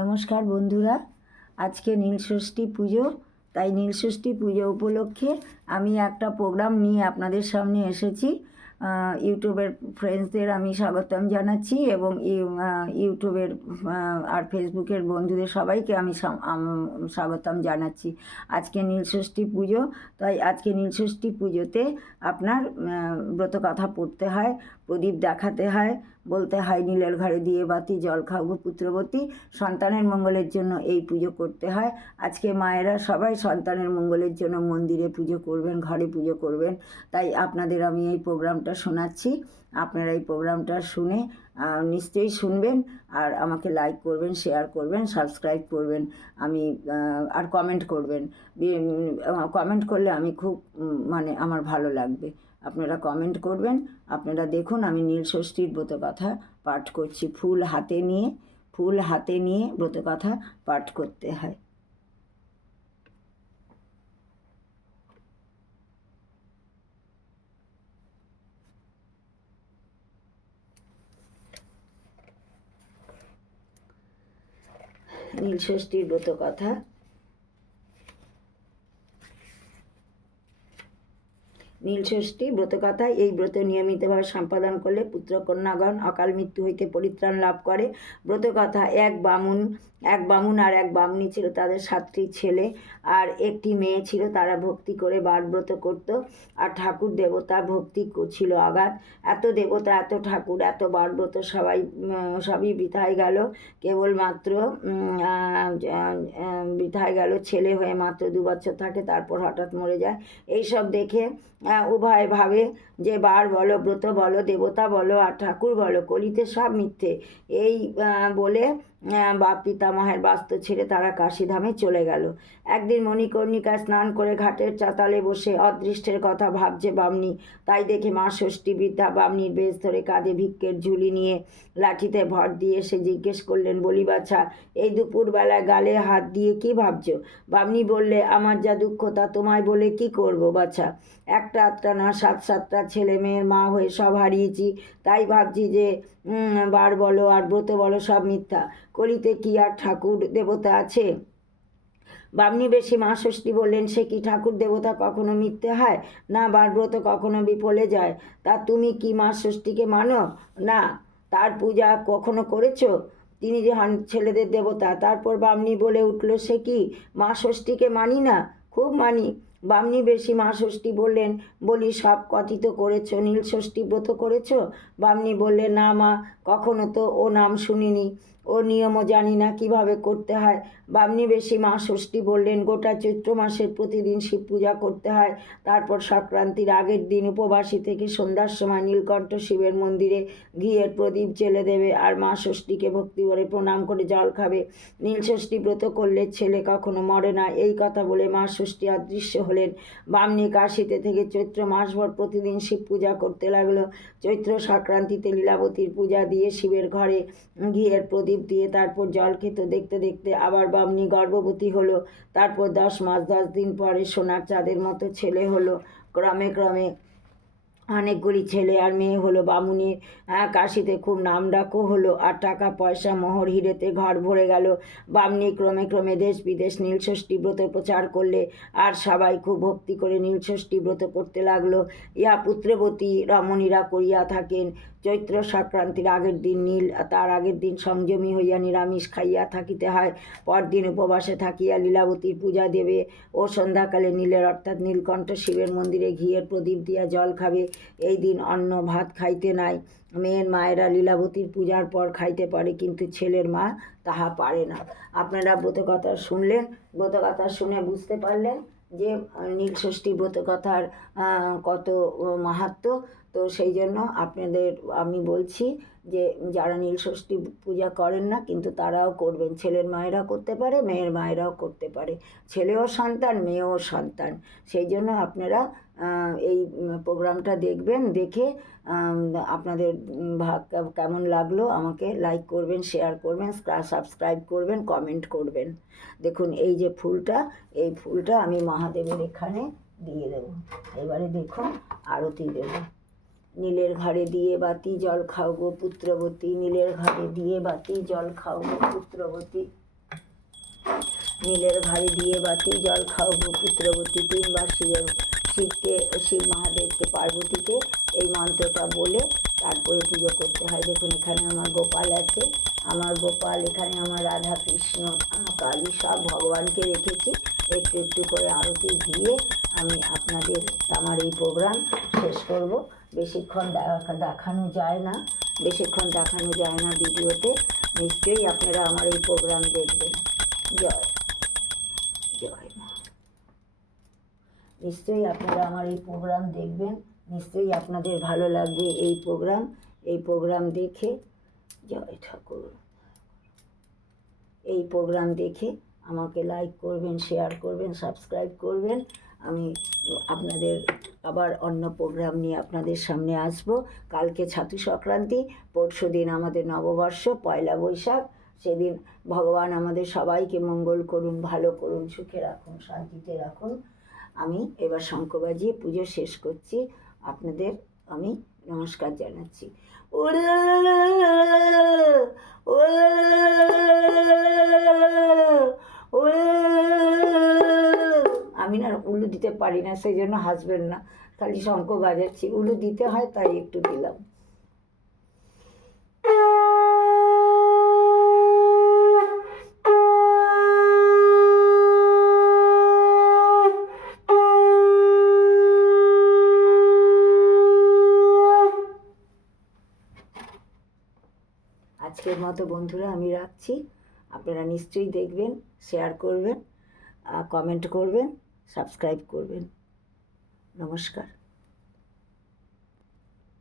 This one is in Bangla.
নমস্কার বন্ধুরা, আজকে নীলষষ্ঠী পুজো। তাই নীলষষ্ঠী পুজো উপলক্ষে আমি একটা প্রোগ্রাম নিয়ে আপনাদের সামনে এসেছি। ইউটিউবের ফ্রেন্ডসদের আমি স্বাগতম জানাচ্ছি এবং ইউটিউবের আর ফেসবুকের বন্ধুদের সবাইকে আমি স্বাগতম জানাচ্ছি। আজকে নীলষষ্ঠী পুজো, তাই আজকে নীলষষ্ঠী পুজোতে আপনার ব্রতকথা পড়তে হয়, প্রদীপ দেখাতে হয়, বলতে হয় নীলের ঘরে দিয়ে বাতি জল খাওগো পুত্রবতী। সন্তানের মঙ্গলের জন্য এই পুজো করতে হয়। আজকে মায়েরা সবাই সন্তানের মঙ্গলের জন্য মন্দিরে পুজো করবেন, ঘরে পুজো করবেন। তাই আপনাদের আমি এই প্রোগ্রামটা শোনাচ্ছি। আপনারা এই প্রোগ্রামটা শুনে নিশ্চয়ই শুনবেন আর আমাকে লাইক করবেন, শেয়ার করবেন, সাবস্ক্রাইব করবেন, আমি আর কমেন্ট করবেন। কমেন্ট করলে আমি খুব আমার ভালো লাগবে। আপনারা কমেন্ট করবেন। আপনারা দেখুন, আমি নীলষষ্ঠীর ব্রতকথা পাঠ করছি। ফুল হাতে নিয়ে ব্রতকথা পাঠ করতে হয়। নীলষষ্ঠীর ব্রতকথা। নীলষষ্ঠী ব্রতকথা। এই ব্রত নিয়মিতভাবে সম্পাদন করলে পুত্রকন্যাগণ অকাল মৃত্যু হইতে পরিত্রাণ লাভ করে। ব্রতকথা। এক বামুন আর এক বামুনি ছিল, তাদের 7টি ছেলে আর একটি মেয়ে ছিল। তারা ভক্তি করে বারব্রত করত আর ঠাকুর দেবতা ভক্তি ছিল অগাধ। এত দেবতা, এত ঠাকুর, এত বারব্রত সবই বৃথায় গেল। কেবলমাত্র বৃথায় গেল। ছেলে হয়ে মাত্র 2 বছর থাকে, তারপর হঠাৎ মরে যায়। এইসব দেখে উভয় ভাবে যে বার বলো, ব্রত বলো, দেবতা বলো আর ঠাকুর বলো, কলিতে সব মিথ্যে। এই বলে বাপ পিতামহের বাস্তু ছেড়ে তারা কাশীধামে চলে গেল। একদিন মণিকর্ণিকা স্নান করে ঘাটের চাতালে বসে অদৃষ্টের কথা ভাবছে বামনি। তাই দেখে মা ষষ্ঠী বৃদ্ধা বামনির বেশ ধরে কাঁধে ভিক্ষের ঝুলি নিয়ে লাঠিতে ভর দিয়ে সে জিজ্ঞেস করলেন, বলি বাছা, এই দুপুরবেলায় গালে হাত দিয়ে কি ভাবছো? বামনি বললে, আমার যা দুঃখ তা তোমায় বলে কি করব বাছা। একটা না 7-7টা ছেলে মেয়ের মা হয়ে সব হারিয়েছি। তাই ভাবছি যে বার বলো আর ব্রত বলো সব মিথ্যা। কলিতে কি আর ঠাকুর দেবতা আছে? বামনি বেশি মা ষষ্ঠী বললেন, সে কি ঠাকুর দেবতা কখনো মিথ্যে হয়? না, বারব্রত কখনো বিফলে যায়। তা তুমি কি মা ষষ্ঠীকে মানো না? তার পূজা কখনো করেছো? তিনি যে হন ছেলেদের দেবতা। তারপর বামনি বলে উঠল, সে কি, মা ষষ্ঠীকে মানি না? খুব মানি। বামনি বেশি মা ষষ্ঠী বললেন, বলি সব কথিত করেছ, নীলষষ্ঠী ব্রত করেছ? বামনি বললে, না মা, কখনো তো ও নাম শুনিনি, ও নিয়মও জানি না কিভাবে করতে হয়। বামনি বেশি মা ষষ্ঠী বললেন, গোটা চৈত্র মাসের প্রতিদিন শিব পূজা করতে হয়। তারপর সংক্রান্তির আগের দিন উপবাসী থেকে সন্ধ্যার সময় নীলকণ্ঠ শিবের মন্দিরে ঘিয়ের প্রদীপ জেলে দেবে আর মা ষষ্ঠীকে ভক্তি করে প্রণাম করে জল খাবে। নীলষষ্ঠী ব্রত করলে ছেলে কখনো মরে না। এই কথা বলে মা ষষ্ঠী অদৃশ্য হলেন। বামনি কাশীতে থেকে চৈত্র মাসভর প্রতিদিন শিব পূজা করতে লাগলো। চৈত্র সংক্রান্তিতে লীলাবতীর পূজা দিয়ে শিবের ঘরে ঘিয়ের প্রদীপ দিয়ে তারপর জল খেতে দেখতে দেখতে আবার বামনি গর্ভবতী হলো। তারপর 10 মাস 10 দিন পরে সোনার চাঁদের মতো ছেলে হলো। ক্রমে ক্রমে অনেকগুলি ছেলে আর মেয়ে হলো। বামুনির কাশীতে খুব নামডাকও হলো আর টাকা পয়সা মোহর হিরেতে ঘর ভরে গেল। বামনি ক্রমে ক্রমে দেশ বিদেশ নীলষষ্ঠী ব্রত প্রচার করলে আর সবাই খুব ভক্তি করে নীলষষ্ঠী ব্রত করতে লাগলো। ইহা পুত্রবতী রমণীরা করিয়া থাকেন। চৈত্র সংক্রান্তির আগের দিন তার আগের দিন সংযমী হইয়া নিরামিষ খাইয়া থাকিতে হয়। পরদিন উপবাসে থাকিয়া লীলাবতীর পূজা দেবে ও সন্ধ্যাকালে নীলের অর্থাৎ নীলকণ্ঠ শিবের মন্দিরে ঘিয়ের প্রদীপ দিয়া জল খাবে। এই দিন অন্ন ভাত খাইতে নাই। মেয়ের মায়েরা লীলাবতীর পূজার পর খাইতে পারে, কিন্তু ছেলের মা তাহা পারে না। আপনারা ব্রতকথা শুনলেন, ব্রতকথা শুনে বুঝতে পারলেন যে নীলষষ্ঠী ব্রতকথার কত মাহাত্ম্য। তো সেই জন্য আপনাদের আমি বলছি যে যারা নীলষষ্ঠী পূজা করেন না কিন্তু তারাও করবেন। ছেলের মায়েরা করতে পারে, মেয়ের মায়েরাও করতে পারে। ছেলেও সন্তান, মেয়েও সন্তান। সেই জন্য আপনারা এই প্রোগ্রামটা দেখবেন। দেখে আপনাদের কেমন লাগলো আমাকে লাইক করবেন, শেয়ার করবেন, সাবস্ক্রাইব করবেন, কমেন্ট করবেন। দেখুন এই যে ফুলটা, এই ফুলটা আমি মহাদেবের এখানে দিয়ে দেব। এবারে দেখুন আরতি দেব। নীলের ঘরে দিয়ে বাতি জল খাও গো পুত্রবতী, নীলের ঘরে দিয়ে বাতি জল খাও গো পুত্রবতী। নীলের ঘাড়ি দিয়ে বাতি জল খাও পুত্রবতী, তিনবার শিব মহাদেবকে, পার্বতীকে এই মন্ত্রটা বলে তারপরে পুজো করতে হয়। দেখুন এখানে আমার গোপাল আছে, আমার গোপাল, এখানে আমার রাধা কৃষ্ণ কালী সব ভগবানকে রেখেছি। একটু একটু করে আরতি দিয়ে আমি আপনাদের আমার এই প্রোগ্রাম শেষ করব। বেশিক্ষণ দেখানো যায় না, ভিডিওতে। নিশ্চয়ই আপনারা আমার এই প্রোগ্রাম দেখবেন। জয় জয় মা। নিশ্চয়ই আপনারা আমার এই প্রোগ্রাম দেখবেন, নিশ্চয়ই আপনাদের ভালো লাগবে এই প্রোগ্রাম দেখে। জয় ঠাকুর। এই প্রোগ্রাম দেখে আমাকে লাইক করবেন, শেয়ার করবেন, সাবস্ক্রাইব করবেন। আমি আপনাদের আবার অন্য প্রোগ্রাম নিয়ে আপনাদের সামনে আসব। কালকে ছাতু সংক্রান্তি, পরশু দিন আমাদের নববর্ষ, পয়লা বৈশাখ। সেদিন ভগবান আমাদের সবাইকে মঙ্গল করুন, ভালো করুন, সুখে রাখুন, শান্তিতে রাখুন। আমি এবার শঙ্খ বাজিয়ে পুজো শেষ করছি। আপনাদের আমি নমস্কার জানাচ্ছি। আমি না উলু দিতে পারি না, সেই জন্য হাসবেন না, খালি শঙ্খ বাজাচ্ছি। উলু দিতে হয় তাই একটু দিলাম। আজকের মতো বন্ধুরা আমি রাখছি। আপনারা নিশ্চয়ই দেখবেন, শেয়ার করবেন, কমেন্ট করবেন, সাবস্ক্রাইব করবেন। নমস্কার।